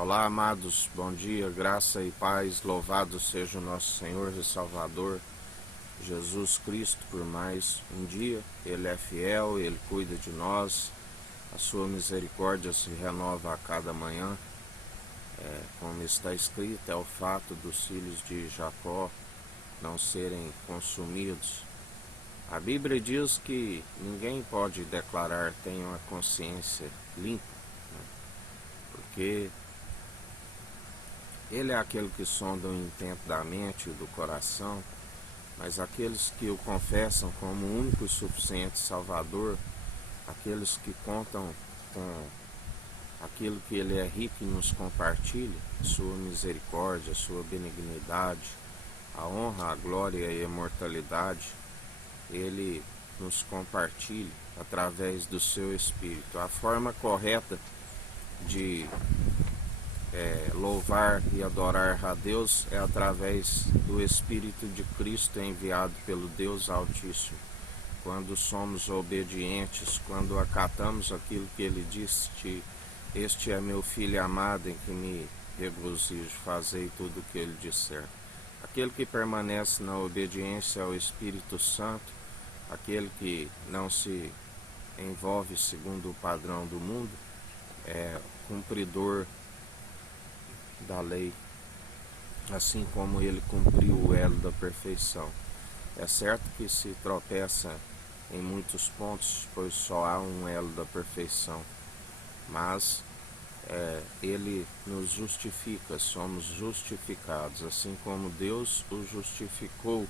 Olá, amados, bom dia, graça e paz, louvado seja o nosso Senhor e Salvador, Jesus Cristo, por mais um dia. Ele é fiel, Ele cuida de nós, a sua misericórdia se renova a cada manhã. Como está escrito, é o fato dos filhos de Jacó não serem consumidos. A Bíblia diz que ninguém pode declarar tenho a consciência limpa, né? Porque Ele é aquele que sonda o intento da mente e do coração, mas aqueles que o confessam como o único e suficiente Salvador, aqueles que contam com aquilo que Ele é rico e nos compartilha, sua misericórdia, sua benignidade, a honra, a glória e a imortalidade, Ele nos compartilha através do seu Espírito. A forma correta de louvar e adorar a Deus é através do Espírito de Cristo enviado pelo Deus Altíssimo. Quando somos obedientes, quando acatamos aquilo que Ele disse, este é meu Filho amado em que me regozijo, fazei tudo o que Ele disser. Aquele que permanece na obediência ao Espírito Santo, aquele que não se envolve segundo o padrão do mundo, é cumpridor da lei, assim como ele cumpriu o elo da perfeição. É certo que se tropeça em muitos pontos, pois só há um elo da perfeição, mas ele nos justifica, somos justificados, assim como Deus o justificou.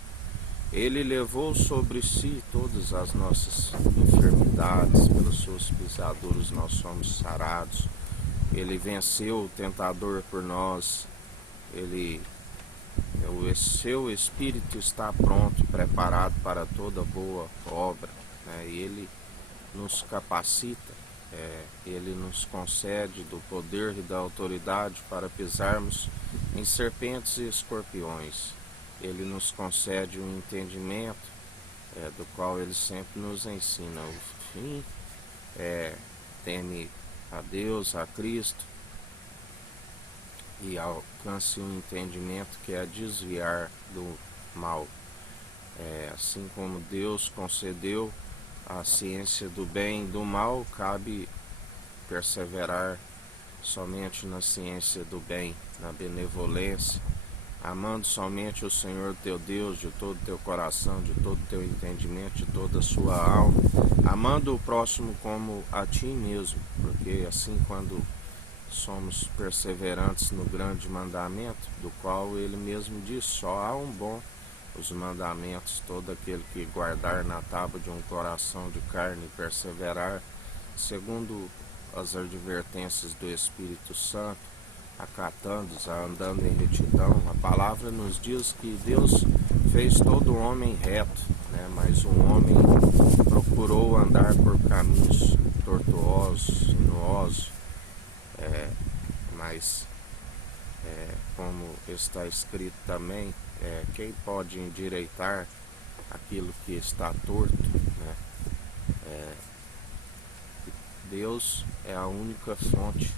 Ele levou sobre si todas as nossas enfermidades, pelas suas pisaduras nós somos sarados. Ele venceu o tentador por nós. O seu Espírito está pronto, preparado para toda boa obra, né? E Ele nos capacita, Ele nos concede do poder e da autoridade para pisarmos em serpentes e escorpiões. Ele nos concede um entendimento, do qual Ele sempre nos ensina. O fim teme a Deus, a Cristo, e alcance um entendimento que é desviar do mal. Assim como Deus concedeu a ciência do bem e do mal, cabe perseverar somente na ciência do bem, na benevolência, amando somente o Senhor teu Deus de todo o teu coração, de todo o teu entendimento, de toda a sua alma, amando o próximo como a ti mesmo, porque assim, quando somos perseverantes no grande mandamento, do qual ele mesmo diz, só há um bom, os mandamentos, todo aquele que guardar na tábua de um coração de carne e perseverar, segundo as advertências do Espírito Santo, acatando-os, andando em retidão. A palavra nos diz que Deus fez todo homem reto, né? Mas um homem procurou andar por caminhos tortuosos, sinuosos, mas como está escrito também, quem pode endireitar aquilo que está torto, né? Deus é a única fonte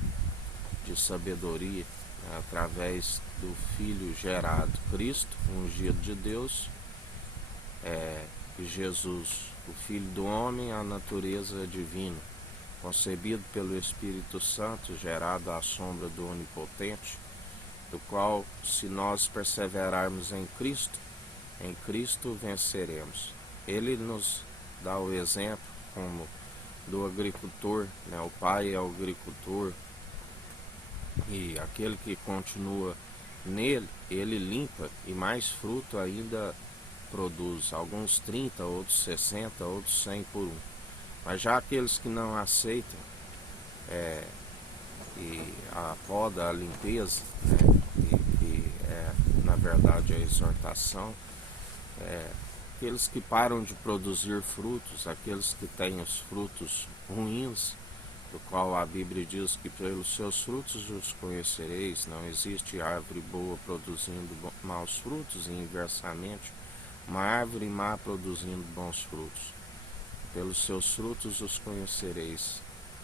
de sabedoria, né? Através do Filho gerado, Cristo, ungido de Deus, e Jesus, o Filho do homem, a natureza divina, concebido pelo Espírito Santo, gerado à sombra do Onipotente, do qual, se nós perseverarmos em Cristo venceremos. Ele nos dá o exemplo como do agricultor, né? O pai é o agricultor, e aquele que continua nele, ele limpa e mais fruto ainda produz, alguns 30, outros 60, outros 100 por um. Mas já aqueles que não aceitam e a poda, a limpeza, né, que é na verdade a exortação, aqueles que param de produzir frutos, aqueles que têm os frutos ruins, do qual a Bíblia diz que pelos seus frutos os conhecereis. Não existe árvore boa produzindo maus frutos, e inversamente, uma árvore má produzindo bons frutos. Pelos seus frutos os conhecereis.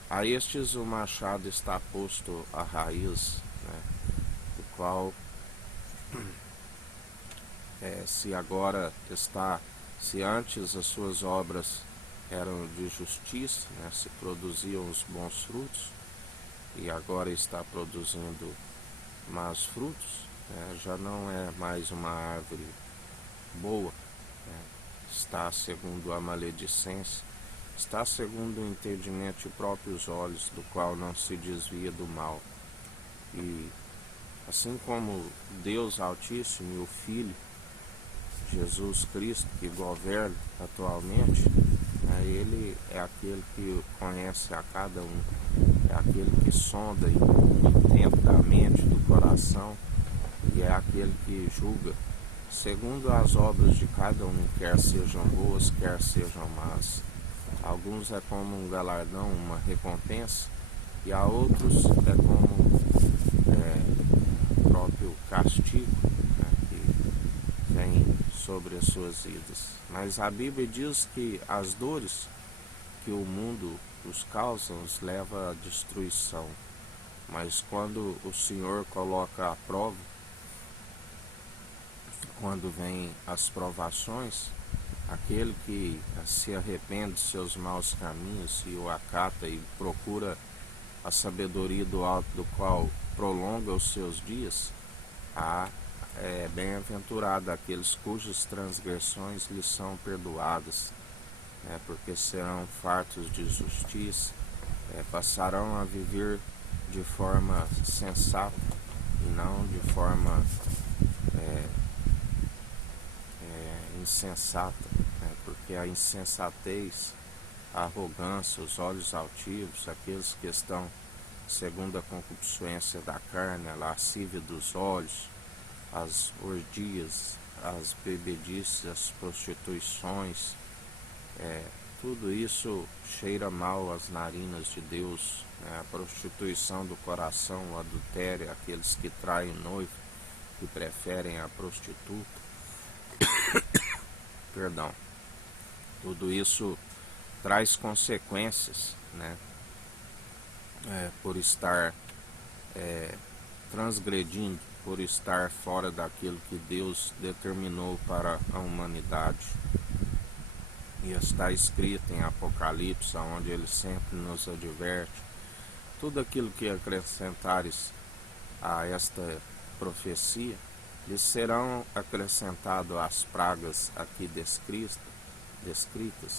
A estes o machado está posto à raiz, né, o qual se agora está, se antes as suas obras eram de justiça, né, se produziam os bons frutos, e agora está produzindo más frutos, já não é mais uma árvore boa, né, está segundo a maledicência, está segundo o entendimento de próprios olhos, do qual não se desvia do mal. E assim como Deus Altíssimo e o Filho, Jesus Cristo, que governa atualmente, ele é aquele que conhece a cada um, é aquele que sonda dentro da mente, do coração, e é aquele que julga segundo as obras de cada um, quer sejam boas, quer sejam más. Alguns é como um galardão, uma recompensa, e a outros é como o próprio castigo, né, que vem sobre as suas vidas. Mas a Bíblia diz que as dores que o mundo os causa os leva à destruição. Mas quando o Senhor coloca a prova, quando vem as provações, aquele que se arrepende de seus maus caminhos e o acata e procura a sabedoria do alto, do qual prolonga os seus dias, é bem-aventurado aqueles cujas transgressões lhes são perdoadas, porque serão fartos de justiça, passarão a viver de forma sensata e não de forma insensata, porque a insensatez, a arrogância, os olhos altivos, aqueles que estão segundo a concupiscência da carne, a lascívia dos olhos, as orgias, as bebedices, as prostituições, tudo isso cheira mal às narinas de Deus, a prostituição do coração, o adultério, aqueles que traem o noivo, que preferem a prostituta, perdão, tudo isso traz consequências, por estar transgredindo, por estar fora daquilo que Deus determinou para a humanidade. E está escrito em Apocalipse, onde ele sempre nos adverte, tudo aquilo que acrescentares a esta profecia, lhes serão acrescentadas as pragas aqui descritas,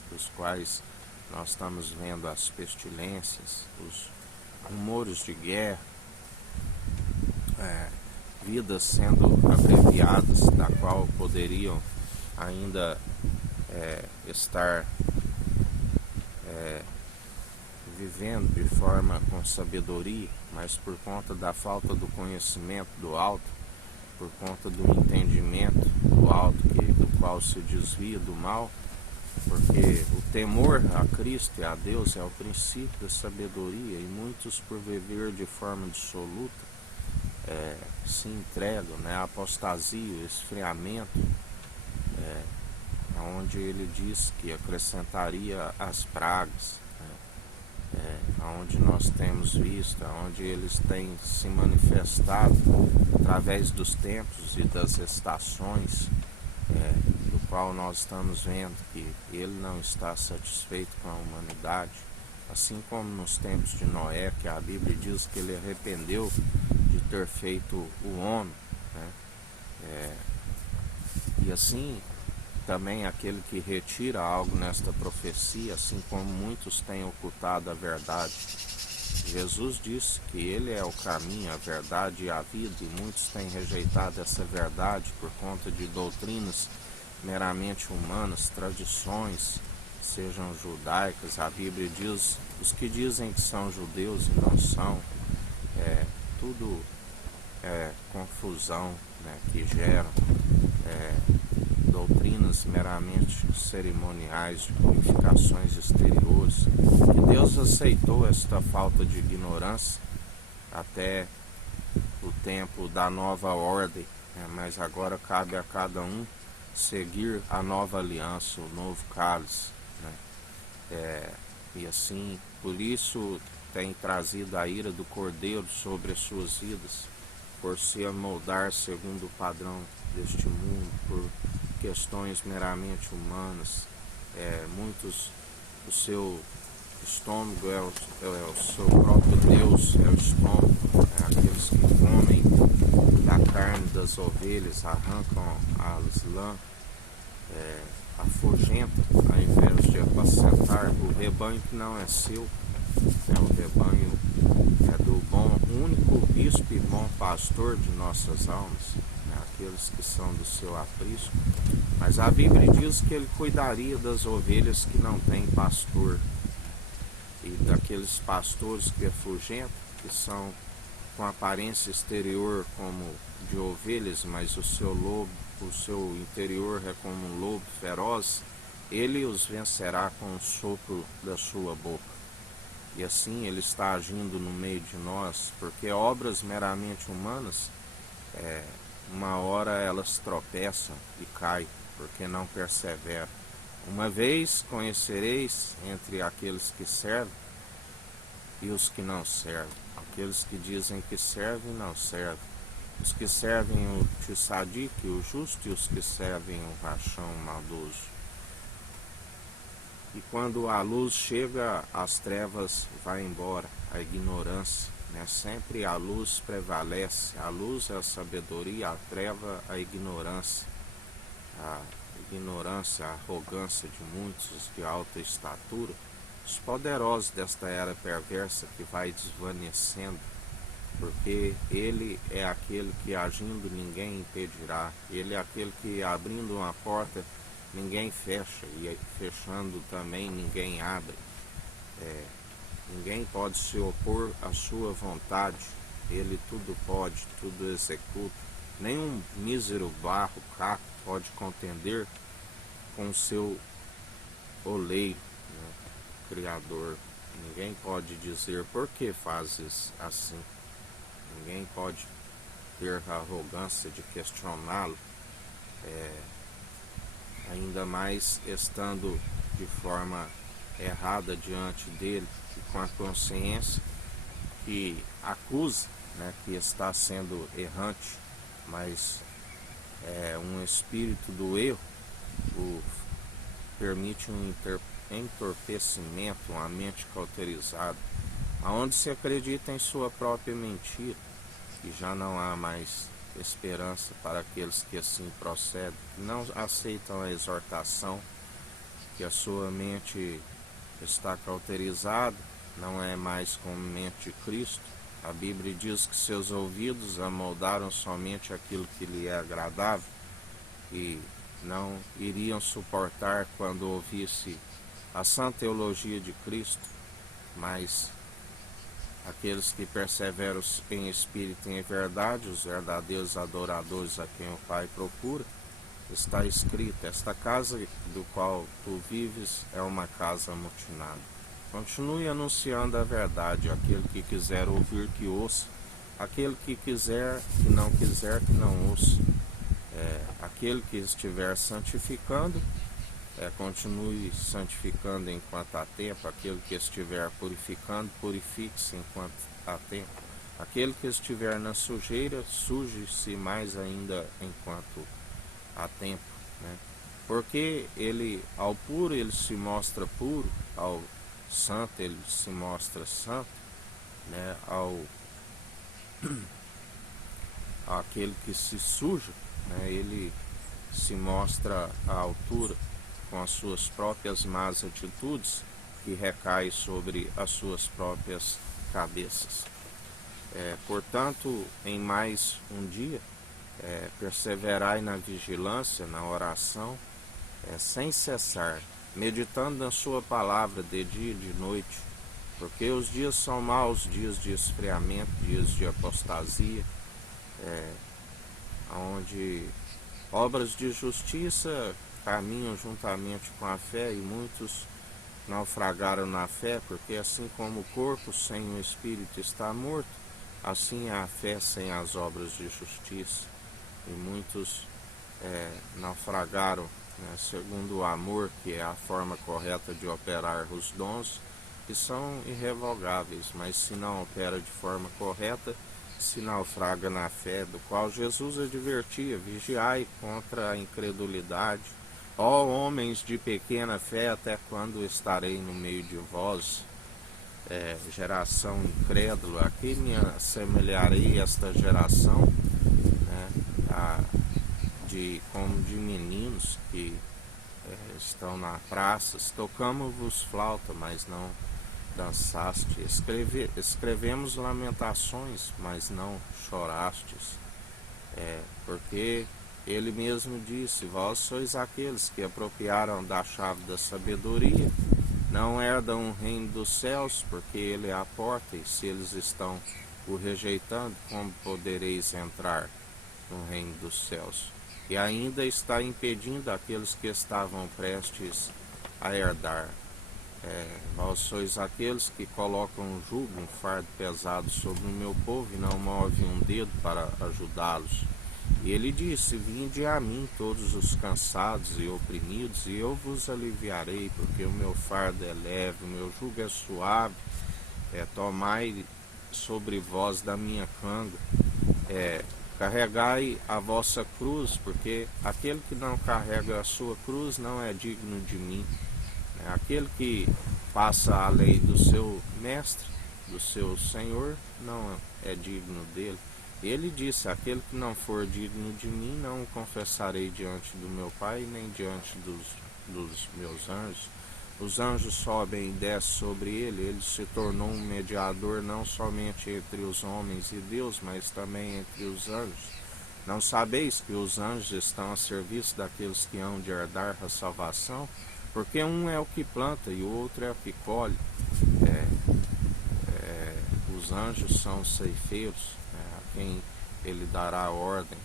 dos quais nós estamos vendo as pestilências, os rumores de guerra, vidas sendo abreviadas, da qual poderiam ainda estar vivendo de forma com sabedoria, mas por conta da falta do conhecimento do alto, por conta do entendimento do alto, do qual se desvia do mal, porque o temor a Cristo e a Deus é o princípio da sabedoria, e muitos, por viver de forma dissoluta, se entregam, a apostasia, o esfriamento, onde ele diz que acrescentaria as pragas, onde nós temos visto, onde eles têm se manifestado através dos tempos e das estações, do qual nós estamos vendo que ele não está satisfeito com a humanidade, assim como nos tempos de Noé, que a Bíblia diz que ele arrependeu de ter feito o homem, e assim também aquele que retira algo nesta profecia, assim como muitos têm ocultado a verdade. Jesus disse que ele é o caminho, a verdade e a vida, e muitos têm rejeitado essa verdade por conta de doutrinas meramente humanas, tradições, sejam judaicas. A Bíblia diz, os que dizem que são judeus e não são, tudo é confusão, que geram doutrinas meramente cerimoniais, de purificações exteriores, que Deus aceitou esta falta de ignorância até o tempo da nova ordem, mas agora cabe a cada um seguir a nova aliança, o novo cálice, e assim, por isso tem trazido a ira do Cordeiro sobre as suas vidas, por se amoldar segundo o padrão deste mundo, por questões meramente humanas. Muitos, o seu estômago é o seu próprio Deus, é o estômago. Aqueles que comem da carne das ovelhas, arrancam as lãs, afugentam ao invés de apacentar o rebanho que não é seu. O rebanho é do único bispo e bom pastor de nossas almas, aqueles que são do seu aprisco. Mas a Bíblia diz que ele cuidaria das ovelhas que não têm pastor, e daqueles pastores que afugentam, que são com aparência exterior como de ovelhas, mas o seu interior é como um lobo feroz. Ele os vencerá com o sopro da sua boca. E assim ele está agindo no meio de nós, porque obras meramente humanas, uma hora elas tropeçam e caem, porque não perseveram. Uma vez conhecereis entre aqueles que servem e os que não servem, aqueles que dizem que servem e não servem, os que servem o tissadique, o justo, e os que servem o rachão, o maldoso. E quando a luz chega, as trevas vai embora, a ignorância, sempre a luz prevalece. A luz é a sabedoria, a treva a ignorância. A ignorância, a arrogância de muitos de alta estatura, os poderosos desta era perversa que vai desvanecendo, porque ele é aquele que agindo ninguém impedirá, ele é aquele que abrindo uma porta ninguém fecha, e fechando também ninguém abre. Ninguém pode se opor à sua vontade, ele tudo pode, tudo executa. Nenhum mísero barro, caco pode contender com o seu oleiro, Criador. Ninguém pode dizer por que fazes assim. Ninguém pode ter a arrogância de questioná-lo, ainda mais estando de forma errada diante dele, e com a consciência que acusa, que está sendo errante, mas um espírito do erro permite um entorpecimento, uma mente cauterizada, aonde se acredita em sua própria mentira, e já não há mais esperança para aqueles que assim procedem, que não aceitam a exortação, que a sua mente está cauterizada, não é mais como mente de Cristo. A Bíblia diz que seus ouvidos amoldaram somente aquilo que lhe é agradável, e não iriam suportar quando ouvisse a sã teologia de Cristo. Mas aqueles que perseveram em espírito e em verdade, os verdadeiros adoradores a quem o Pai procura, está escrito: esta casa do qual tu vives é uma casa amotinada. Continue anunciando a verdade. Aquele que quiser ouvir, que ouça. Aquele que quiser, que não quiser, que não ouça. Aquele que estiver santificando, continue santificando enquanto há tempo. Aquele que estiver purificando, purifique-se enquanto há tempo. Aquele que estiver na sujeira, suje-se mais ainda enquanto há tempo. Porque ele, ao puro, ele se mostra puro, ao santo ele se mostra santo, aquele que se suja, ele se mostra à altura com as suas próprias más atitudes, que recai sobre as suas próprias cabeças. Portanto, em mais um dia, perseverai na vigilância, na oração, sem cessar, meditando na sua palavra de dia e de noite, porque os dias são maus, dias de esfriamento, dias de apostasia, onde obras de justiça caminham juntamente com a fé, e muitos naufragaram na fé, porque assim como o corpo sem o espírito está morto, assim é a fé sem as obras de justiça. E muitos naufragaram, segundo o amor, que é a forma correta de operar os dons, que são irrevogáveis, mas se não opera de forma correta, se naufraga na fé, do qual Jesus advertia: vigiai contra a incredulidade. Ó homens de pequena fé, até quando estarei no meio de vós? Geração incrédula, a quem me assemelharei esta geração, né, como de meninos que estão na praça, tocamos-vos flauta, mas não dançaste, escrevemos lamentações, mas não chorastes, porque ele mesmo disse: vós sois aqueles que apropriaram da chave da sabedoria, não herdam o reino dos céus, porque ele é a porta, e se eles estão o rejeitando, como podereis entrar no reino dos céus? E ainda está impedindo aqueles que estavam prestes a herdar. Vós sois aqueles que colocam um jugo, um fardo pesado sobre o meu povo e não movem um dedo para ajudá-los. E ele disse: vinde a mim todos os cansados e oprimidos, e eu vos aliviarei, porque o meu fardo é leve, o meu jugo é suave. Tomai sobre vós da minha canga, carregai a vossa cruz, porque aquele que não carrega a sua cruz não é digno de mim. Aquele que passa a lei do seu mestre, do seu senhor, não é digno dele. Ele disse: aquele que não for digno de mim, não o confessarei diante do meu Pai, nem diante dos meus anjos. Os anjos sobem e descem sobre ele. Ele se tornou um mediador não somente entre os homens e Deus, mas também entre os anjos. Não sabeis que os anjos estão a serviço daqueles que hão de herdar a salvação? Porque um é o que planta e o outro é o que colhe. Os anjos são ceifeiros, a quem ele dará a ordem,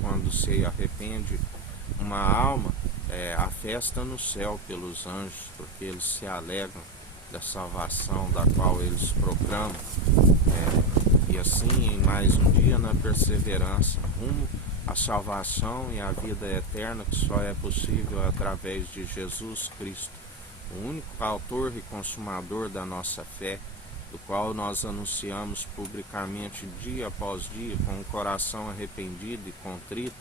quando se arrepende uma alma, a festa no céu pelos anjos, porque eles se alegram da salvação da qual eles proclamam. E assim, em mais um dia, na perseverança, rumo à salvação e à vida eterna, que só é possível através de Jesus Cristo, o único autor e consumador da nossa fé, do qual nós anunciamos publicamente dia após dia, com um coração arrependido e contrito,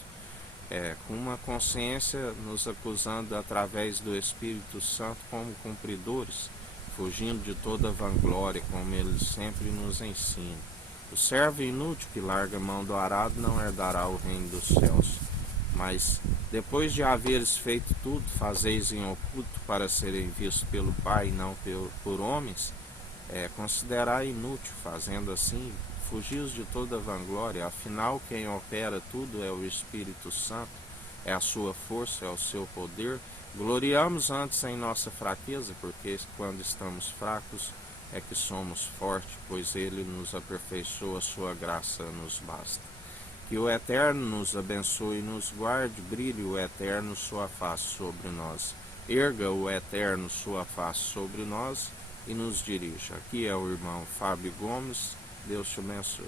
com uma consciência nos acusando através do Espírito Santo como cumpridores, fugindo de toda vanglória, como ele sempre nos ensina. O servo inútil que larga a mão do arado não herdará o reino dos céus. Mas, depois de haveres feito tudo, fazeis em oculto para serem vistos pelo Pai e não por homens, considerai inútil, fazendo assim, fugis de toda vanglória. Afinal, quem opera tudo é o Espírito Santo, é a sua força, é o seu poder. Gloriamos antes em nossa fraqueza, porque quando estamos fracos é que somos fortes, pois ele nos aperfeiçoa, sua graça nos basta. Que o Eterno nos abençoe e nos guarde, brilhe o Eterno sua face sobre nós. Erga o Eterno sua face sobre nós e nos dirija. Aqui é o irmão Fábio Gomes. Deus te abençoe.